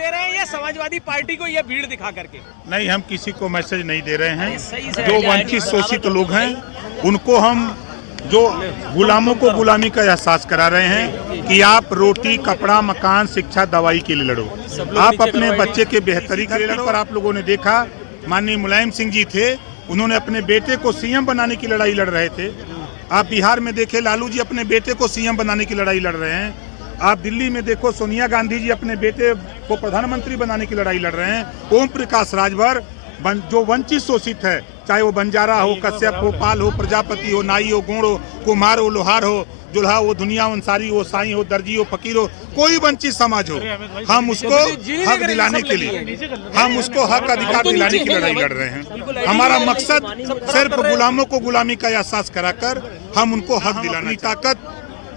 दे रहे हैं या समाजवादी पार्टी को ये भीड़ दिखा करके? नहीं, हम किसी को मैसेज नहीं दे रहे हैं। जो वंचित शोषित लोग हैं उनको हम जो गुलामों को गुलामी का एहसास करा रहे हैं कि आप रोटी, कपड़ा, मकान, शिक्षा, दवाई के लिए लड़ो, आप अपने बच्चे के बेहतरी के लिए लड़ो। पर आप लोगों ने देखा माननीय मुलायम सिंह जी थे, उन्होंने अपने बेटे को सीएम बनाने की लड़ाई लड़ रहे थे। आप बिहार में देखे लालू जी अपने बेटे को सीएम बनाने की लड़ाई लड़ रहे हैं। आप दिल्ली में देखो सोनिया गांधी जी अपने बेटे को प्रधानमंत्री बनाने की लड़ाई लड़ रहे हैं। ओम प्रकाश राजभर जो वंचित शोषित है, चाहे वो बंजारा हो, कश्यप हो, पाल हो, प्रजापति हो, नाई हो, गोंड हो, कुम्हार हो, लोहार हो, जुल्हा हो, दुनिया अंसारी हो, साईं हो, दर्जी हो, फकीर हो, कोई वंचित समाज हो, हम उसको हक दिलाने के लिए, हम उसको हक अधिकार दिलाने की लड़ाई लड़ रहे हैं। हमारा मकसद सिर्फ गुलामों को गुलामी का एहसास कराकर हम उनको हक दिलाने की ताकत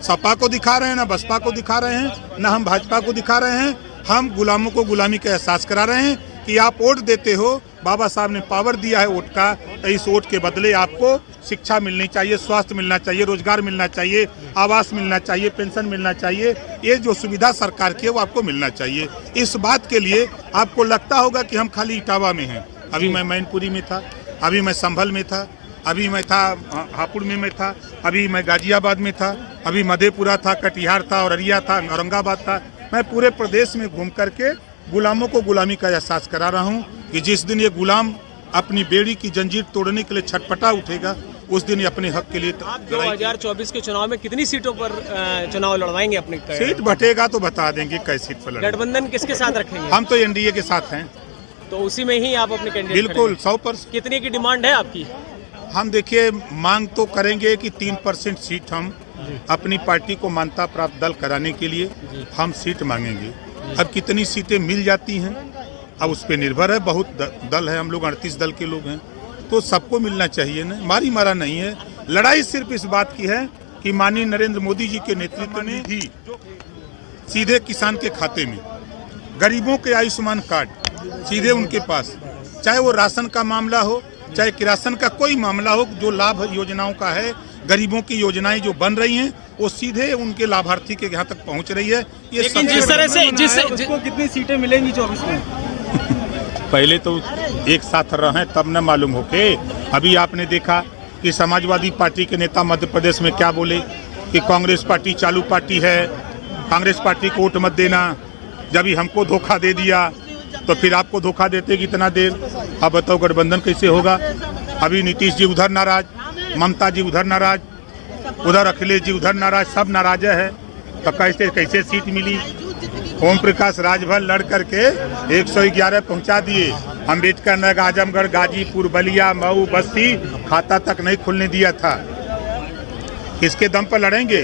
सपा को दिखा रहे हैं, ना बसपा को दिखा रहे हैं, ना हम भाजपा को दिखा रहे हैं। हम गुलामों को गुलामी का एहसास करा रहे हैं कि आप वोट देते हो, बाबा साहब ने पावर दिया है वोट का, तो इस वोट के बदले आपको शिक्षा मिलनी चाहिए, स्वास्थ्य मिलना चाहिए, रोजगार मिलना चाहिए, आवास मिलना चाहिए, पेंशन मिलना चाहिए। ये जो सुविधा सरकार की है वो आपको मिलना चाहिए। इस बात के लिए आपको लगता होगा कि हम खाली इटावा में हैं। अभी मैं मैनपुरी में था, अभी मैं संभल में था, अभी मैं था हापुड़ में था, अभी मैं गाजियाबाद में था, अभी मधेपुरा था, कटिहार था, औरैया था, औरंगाबाद था। मैं पूरे प्रदेश में घूम करके गुलामों को गुलामी का एहसास करा रहा हूँ कि जिस दिन ये गुलाम अपनी बेड़ी की जंजीर तोड़ने के लिए छटपटा उठेगा, उस दिन ये अपने हक के लिए 2024 के चुनाव में कितनी सीटों पर चुनाव लड़वाएंगे? अपने सीट बटेगा तो बता देंगे कैसी सीट पर। गठबंधन किसके साथ रखेंगे? हम तो एनडीए के साथ हैं। तो उसी में ही आप अपने कैंडिडेट? बिल्कुल 100%। कितने की डिमांड है आपकी? हम देखिए मांग तो करेंगे कि 3% सीट हम अपनी पार्टी को मान्यता प्राप्त दल कराने के लिए हम सीट मांगेंगे। अब कितनी सीटें मिल जाती हैं अब उस पर निर्भर है। बहुत दल है, हम लोग 38 दल के लोग हैं, तो सबको मिलना चाहिए ना, मारी मारा नहीं है। लड़ाई सिर्फ इस बात की है कि माननीय नरेंद्र मोदी जी के नेतृत्व में ही सीधे किसान के खाते में, गरीबों के आयुष्मान कार्ड सीधे उनके पास, चाहे वो राशन का मामला हो, चाहे किरासन का कोई मामला हो, जो लाभ योजनाओं का है, गरीबों की योजनाएं जो बन रही हैं वो सीधे उनके लाभार्थी के यहाँ तक पहुँच रही है। ये जिस तरह से जिसको कितनी सीटें मिलेंगी 24 में? पहले तो एक साथ रहें तब न मालूम हो के। अभी आपने देखा कि समाजवादी पार्टी के नेता मध्य प्रदेश में क्या बोले कि कांग्रेस पार्टी चालू पार्टी है, कांग्रेस पार्टी को वोट मत देना। जब ही हमको धोखा दे दिया तो फिर आपको धोखा देते कितना देर? अब बताओ गठबंधन कैसे होगा? अभी नीतीश जी उधर नाराज, ममता जी उधर नाराज, उधर अखिलेश जी उधर नाराज, सब नाराज है। तो कैसे सीट मिली? ओम प्रकाश राजभर लड़ करके 111 पहुंचा दिए। अम्बेडकर नगर, आजमगढ़, गाजीपुर, बलिया, मऊ, बस्ती खाता तक नहीं खुलने दिया था। किसके दम पर लड़ेंगे?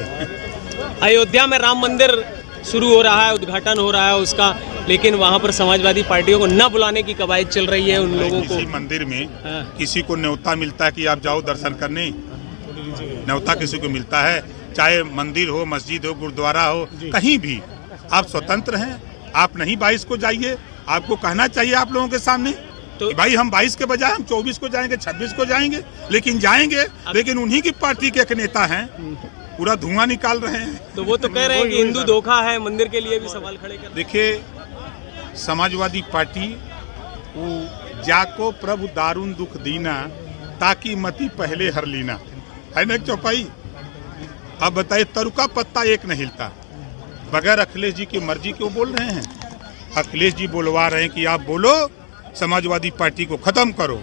अयोध्या में राम मंदिर शुरू हो रहा है, उद्घाटन हो रहा है उसका, लेकिन वहां पर समाजवादी पार्टियों को न बुलाने की कवायद चल रही है। उन लोगों को मंदिर में किसी को न्योता मिलता है कि आप जाओ दर्शन करने? न्योता किसी को मिलता है? चाहे मंदिर हो, मस्जिद हो, गुरुद्वारा हो, कहीं भी आप स्वतंत्र हैं। आप नहीं 22 को जाइए, आपको कहना चाहिए आप लोगों के सामने तो भाई हम 22 के बजाय हम 24 को जाएंगे, 26 को जाएंगे, लेकिन जाएंगे। लेकिन उन्हीं की पार्टी के एक नेता हैं पूरा धुआं निकाल रहे हैं। तो वो तो कह रहे हैं कि हिंदू धोखा है, मंदिर के लिए भी सवाल खड़े कर। देखिए समाजवादी पार्टी वो जाको प्रभु दारुण दुख दीना, ताकि मती पहले हर लीना, है ना चौपाई। अब बताइए तरुका पत्ता एक नहीं हिलता बगैर अखिलेश जी की मर्जी के वो बोल रहे हैं। अखिलेश जी बोलवा रहे हैं कि आप बोलो समाजवादी पार्टी को खत्म करो,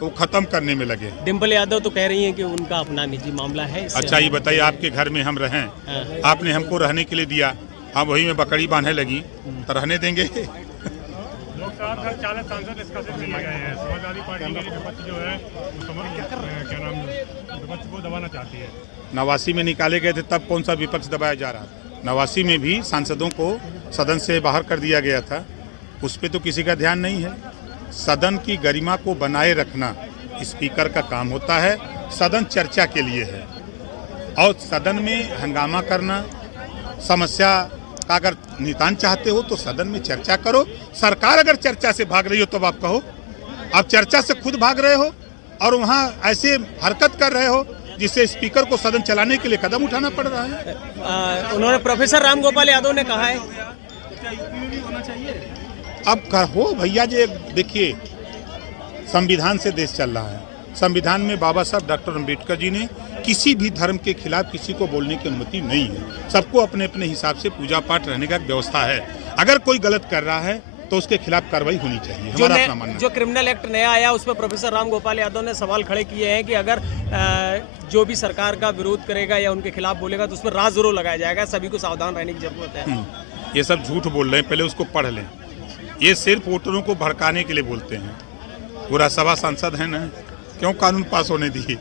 तो खत्म करने में लगे। डिम्पल यादव तो कह रही हैं कि उनका अपना निजी मामला है। अच्छा ये बताइए आपके घर में हम रहें, आपने हमको रहने के लिए दिया, हम वही में बकरी बांधने लगी तो रहने देंगे? नवासी में निकाले गए थे तब कौन सा विपक्ष दबाया जा रहा था? नवासी में भी सांसदों को सदन से बाहर कर दिया गया था, उस पर तो किसी का ध्यान नहीं है। सदन की गरिमा को बनाए रखना स्पीकर का काम होता है। सदन चर्चा के लिए है और सदन में हंगामा करना, समस्या का अगर निदान चाहते हो तो सदन में चर्चा करो। सरकार अगर चर्चा से भाग रही हो तब आप कहो। आप चर्चा से खुद भाग रहे हो और वहाँ ऐसे हरकत कर रहे हो जिससे स्पीकर को सदन चलाने के लिए कदम उठाना पड़ रहा है। उन्होंने प्रोफेसर राम गोपाल यादव ने कहा है क्या यूपी में भी होना चाहिए? अब हो भैया जी, देखिए संविधान से देश चल रहा है। संविधान में बाबा साहब डॉक्टर अम्बेडकर जी ने किसी भी धर्म के खिलाफ किसी को बोलने की अनुमति नहीं है। सबको अपने अपने हिसाब से पूजा पाठ रहने का व्यवस्था है। अगर कोई गलत कर रहा है तो उसके खिलाफ कार्रवाई होनी चाहिए, हमारा अपना मानना है। जो क्रिमिनल एक्ट नया आया उस पर प्रोफेसर राम गोपाल यादव ने सवाल खड़े किए हैं कि अगर जो भी सरकार का विरोध करेगा या उनके खिलाफ बोलेगा तो उस पर राज जरूर लगाया जाएगा, सभी को सावधान रहने की जरूरत है। ये सब झूठ बोल रहे हैं, पहले उसको पढ़ लें। ये सिर्फ वोटरों को भड़काने के लिए बोलते हैं। पूरा सभा सांसद है ना, क्यों कानून पास होने दिए।